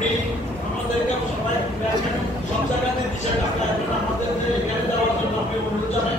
আপনি আমাদেরকে সবাই সব জায়গাতে বিষয়টা আমাদের জ্ঞান দেওয়ার জন্য আপনি অনুরোধ জানাই।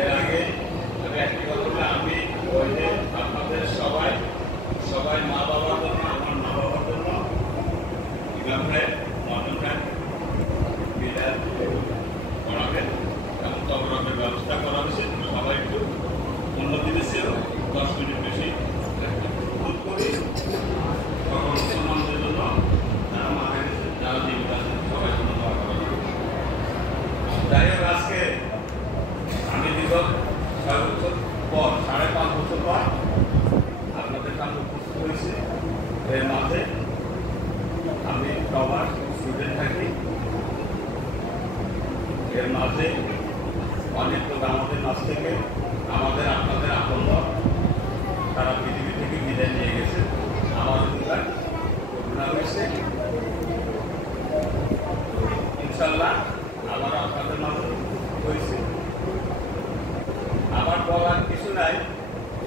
এর আগে আমি একটি কথা বলে আমি আপনাদের সবাই মা বাবার জন্য আমার মা বাবার জন্য ইমাম সাহেব মহাজন সাহেব বিদায় করাবেন এবং তবরকের ব্যবস্থা করা হয়েছে। সবাই একটু অন্যদিকে ছিল 10 মিনিট বেশি ভুল করি মুসলমানদের জন্য যারা মারা গেছে যারা জীবিত আছেন সবাই জন্য দোয়া করা। যাই হোক আজকে আমি বিগত 6 বছর পর 5.5 বছর পর আপনাদের সামনে উপস্থিত হয়েছি। এর মাঝে আমি প্রবাস স্টুডেন্ট থাকি। এর মাঝে অনেক লোক আমাদের কাছ থেকে আমাদের আপনাদের আপনজন তারা পৃথিবী থেকে বিদায় নিয়ে গেছে। আমার অধিকার ঘটনা হয়েছে। ইনশাল্লাহ আমার আপনাদের মাঝে হয়েছে। আমার বলার কিছু নাই।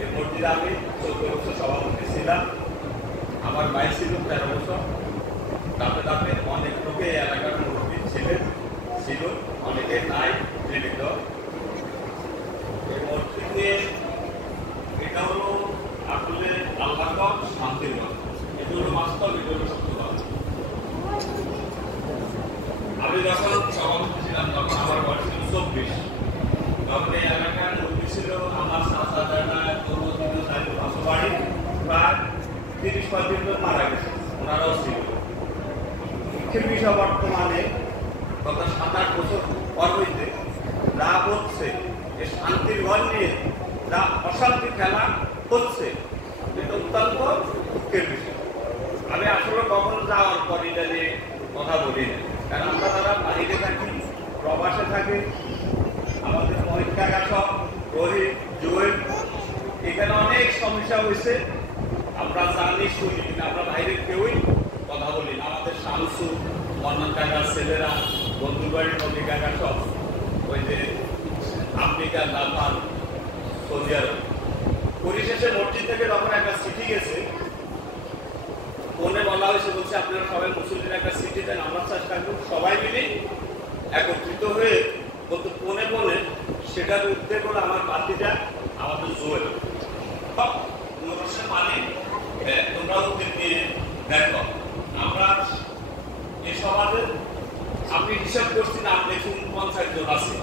এই মসজিদে আমি 14 বছর সভাপতি ছিলাম। আমার ভাই ছিল 13 বছর। তাতে তাতে অনেক লোকে এই এলাকার মুরব্বী ছিল, অনেকে নাই জীবিত। এই মসজিদে এটা হলো আসলে আল্লাহর শান্তির ঘর। এটা হলো বাস্তব, এটা হলো সত্য কথা। আমি যখন সভাপতি ছিলাম তখন আমার বয়স ছিল 24। তখন এই এলাকার মুরব্বী ছিল আমার বাড়ি প্রায় 30-35 জন মারা গেছে, ওনারাও ছিল। মুখ্য বিষয় বর্তমানে গত 7-8 বছর পর হইতে যা হচ্ছে যে শান্তির ঘর নিয়ে যা অশান্তি খেলা হচ্ছে এটা অত্যন্ত দুঃখের বিষয়। আমি আসলে কখনো যাওয়ার পর এটা নিয়ে কথা বলি না, কারণ আমরা তারা বাড়িতে থাকি, প্রবাসে থাকি। আমাদের মহিত কাকা সব রোহিত জুয়েল এখানে অনেক সমস্যা হয়েছে, আমরা জানি শুনি, কিন্তু আমরা বাইরের কেউই কথা বলি না। আমাদের শামসু মন্নান কাকার ছেলেরা বন্ধুর বাড়ির নদী কাকা সব ওই যে আফ্রিকা জাপান সৌদি আরব। পরিশেষে মসজিদ থেকে যখন একটা চিঠি গেছে, ফোনে বলা হয়েছে, বলছে আপনারা সবাই মুসলিমের একটা চিঠি দেন, আমরা চেষ্টা করব সবাই মিলে একত্রিত হয়ে বলতে ফোনে সেটার উদ্যোগ হলো আমার বাতিটা আমাদের জোয়েল মালিক। তোমরা উদ্যোগ নিয়ে দেখো আমরা এই সমাজে আপনি হিসাব করছি না, আপনি 50 জন আছে,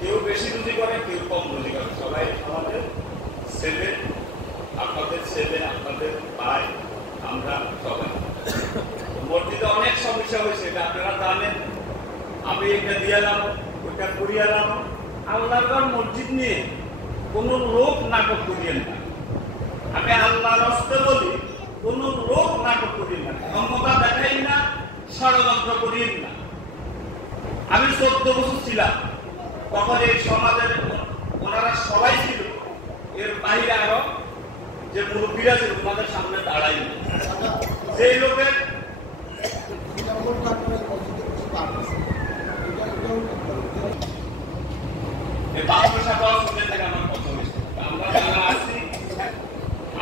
কেউ বেশি রুজি করে কেউ কম রুজি করে, সবাই আমাদের ছেলে, আপনাদের ছেলে, আপনাদের ভাই, আমরা সবাই। মসজিদে অনেক সমস্যা হয়েছে, এটা আপনারা জানেন। আমি এটা দিয়ে এলাম, ওইটা করিয়ে এলাম। আল্লাহর মসজিদ নিয়ে কোন লোক নাটক করিয়েন না। আমি আল্লাহর হস্তে বলি, কোন লোক নাটক করিয়েন না, ক্ষমতা দেখাই না, ষড়যন্ত্র করিয়েন না। আমি 14 বছর ছিলাম, তখন এই সমাজের ওনারা সবাই ছিল, এর বাইরে আরো যে মুরব্বীরা ছিল তোমাদের সামনে দাঁড়াই, সেই লোকের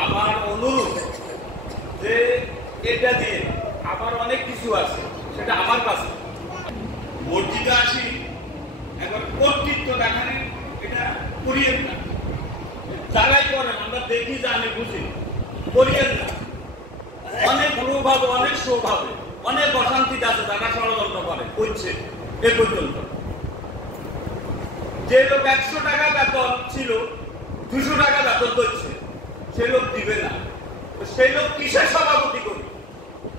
আমার অনুরোধ যে এটা দিয়ে আমার অনেক কিছু আছে, সেটা আমার কাছে। মসজিদে আসি একবার কর্তৃত্ব দেখানে এটা করিয়েন না, যারাই করেন আমরা দেখি জানি বুঝি, করিয়েন না। অনেক প্রভাবে, অনেক স্বভাবে, অনেক অশান্তিতে আছে, যারা ষড়যন্ত্র করে করছে। এ পর্যন্ত যে লোক 100 টাকা বেতন ছিল 200 টাকা বেতন করছে, সে লোক দিবে না। সেই লোক কিসের সভাপতি করি,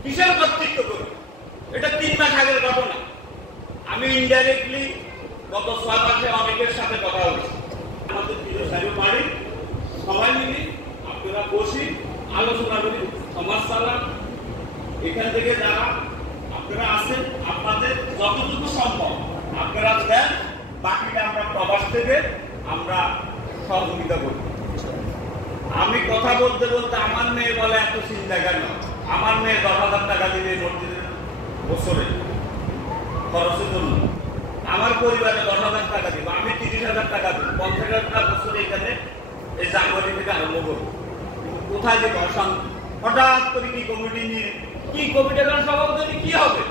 কিসের কর্তৃত্ব করি? এটা 3 মাস আগের ঘটনা। আমি ইনডাইরেক্টলি গত 6 মাসে অনেকের সাথে কথা বলেছি। আমাদের প্রিয় সাহেব বাড়ি সবাই মিলে আপনারা বসি আলোচনা করি, সমাজ চালান। এখান থেকে যারা আপনারা আছেন আপনাদের যতটুকু সম্ভব আপনারা দেন, বাকিটা আমরা প্রবাস থেকে আমরা সহযোগিতা করি। আমি কথা বলতে বলতে আমার মেয়ে বলে এত চিন্তা কেন, আমার মেয়ে 10,000 টাকা দিবে মসজিদের বছরে খরচের জন্য, আমার পরিবারে 10,000 টাকা দিব, আমি 30,000 টাকা দিব, 50,000 টাকা বছরে এখানে এই জানুয়ারি থেকে আরম্ভ করবো। কোথায় যে হঠাৎ করে কি কমিটি নিয়ে কি কমিটি সভাপতি কি হবে,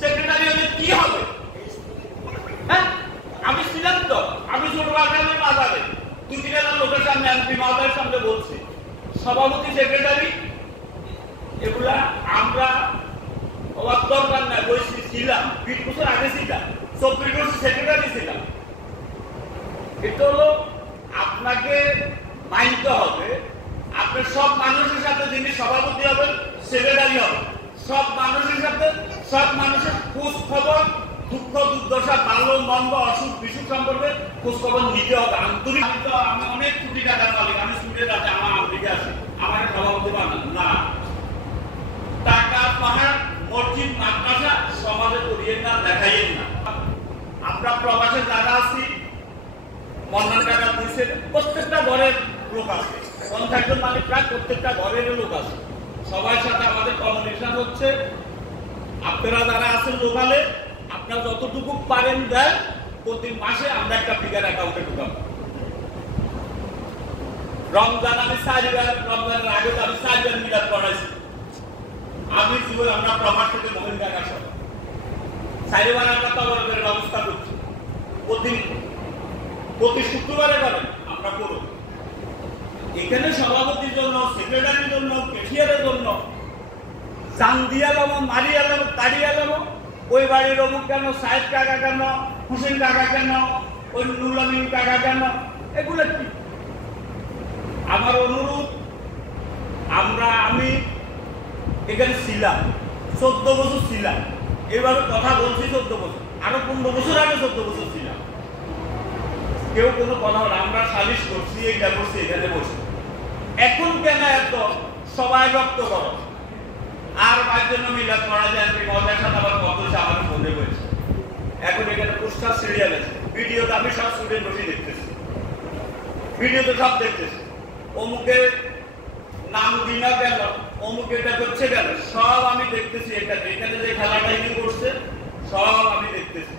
সেক্রেটারি হলে কি হবে? হ্যাঁ, আমি ছিলাম তো, আমি ছোটবেলায় বাজারে 2-3 লোকের সামনে এমপি মহোদয়ের সামনে বলছি সভাপতি সেক্রেটারি এগুলা আমরা অবাক দরকার না, বলছি ছিলাম 20 বছর আগে ছিলাম, 24 বছর সেক্রেটারি ছিলাম। এটা হলো আপনাকে মানতে হবে, আপনার সব মানুষের সাথে যিনি সভাপতি হবেন সেক্রেটারি হবেন, সব মানুষের সাথে সব মানুষের খোঁজ খবর, দুঃখ দুর্দশা, ভালো মন্দ, অসুখ বিসুখ সম্পর্কে খোঁজ খবর নিতে হবে আন্তরিক। আমি অনেক কোটি টাকার মালিক, আমি স্টুডেন্ট আছে, আমার আমেরিকা আছে, আমার সভাপতি বানান না। টাকা পাহাড় মসজিদ মাদ্রাসা সমাজে করিয়ে না, দেখাইয়েন না। আমরা প্রবাসে যারা আছি মন্নান টাকা দিচ্ছে, প্রত্যেকটা ঘরের লোক আছে, 50 জন মালিক প্রায় প্রত্যেকটা ঘরের লোক আছে, সবার সাথে আমাদের কমিউনিকেশন হচ্ছে। আপনারা যারা আছেন লোকালে আপনারা যতটুকু পারেন দেন, প্রতি মাসে আমরা একটা ফিগার অ্যাকাউন্টে ঢুকাবো। রমজান আমি 4 বার, রমজানের আগে তো আমি 4 বার মিলাদ করাইছি। আমি জীবন আমরা প্রবাস থেকে মহিন টাকা সব 4 বার আমরা তবরকের ব্যবস্থা করছি, প্রতি শুক্রবারে করেন আমরা করব। এখানে সভাপতির জন্য, সেক্রেটারির জন্য, ক্যাশিয়ারের জন্য চান দিয়ে এলাম, মারি এলাম, তাড়ি এলাম, ওই বাড়ির অমুক কেন, সাহেব কাকা কেন, হুসেন কাকা কেন, ওই নুরুল আমিন কাকা কেন, এগুলো কি? আমার অনুরোধ, আমি এখানে ছিলাম 14 বছর ছিলাম, এবারে কথা বলছি 14 বছর, আরো 15 বছর আগে 14 বছর ছিলাম। কেউ কোনো কথা বলে আমরা সালিশ করছি, এইটা করছি, এখানে বসে। এখন কেন এত সবাই রক্ত করো? আর 5 জন মিলাদ করা যায়, মজার সাথে আবার কত আমার মনে হয়েছে। এখন এখানে পোস্টার সিরিয়াল আছে, ভিডিওতে আমি সব স্টুডেন্ট বসে দেখতেছি, ভিডিওতে সব দেখতেছি। অমুকে নাম দিনা গেল, অমুক এটা করছে গেল, সব আমি দেখতেছি। এখানে যে খেলাটা করছে সব আমি দেখতেছি।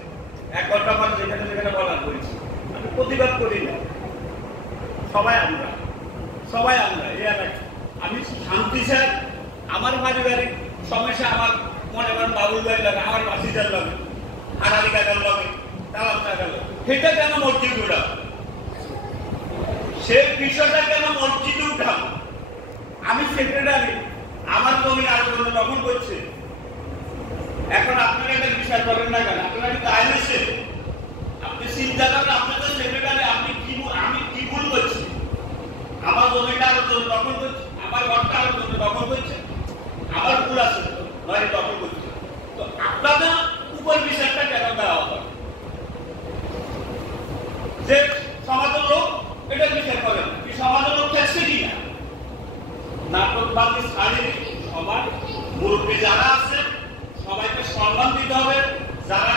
1 ঘন্টা পর যেখানে যেখানে বলার করেছি, আমি প্রতিবাদ করি না। সবাই আমরা আমি শান্তি চাই। আমার পারিবারিক সমস্যা আমার মনে করেন বাবুল ভাই লাগে, আমার বাসিদার লাগে, হারালি কাকার লাগে, তালাম কাকার লাগে, সেটা কেন মসজিদ উঠাবো? সেই বিষয়টা কেন মসজিদে উঠাবো? আমি সেক্রেটারি, আমার জমি আরো জন্য দখল করছে। এখন আপনারা একটা বিষয় করেন না কেন? আপনারা কিন্তু আইনেছে, আপনি চিন্তা করেন, আপনি তো সেক্রেটারি, আমি কি ভুল করছি? আমার জমিটা আরো জন্য দখল করছে, আমার ঘরটা আরো জন্য দখল করছে, আমার ভুল আছে নয় দখল করছে। তো আপনাদের উপর বিচারটা কেন দেওয়া হবে? যে সমাজের লোক এটা বিচার করেন, কি সমাজের লোক থাকছে কিনা? নাটকবাদী শারীরিক সবার মুরব্বী যারা আছে সবাইকে সম্মান দিতে হবে, যারা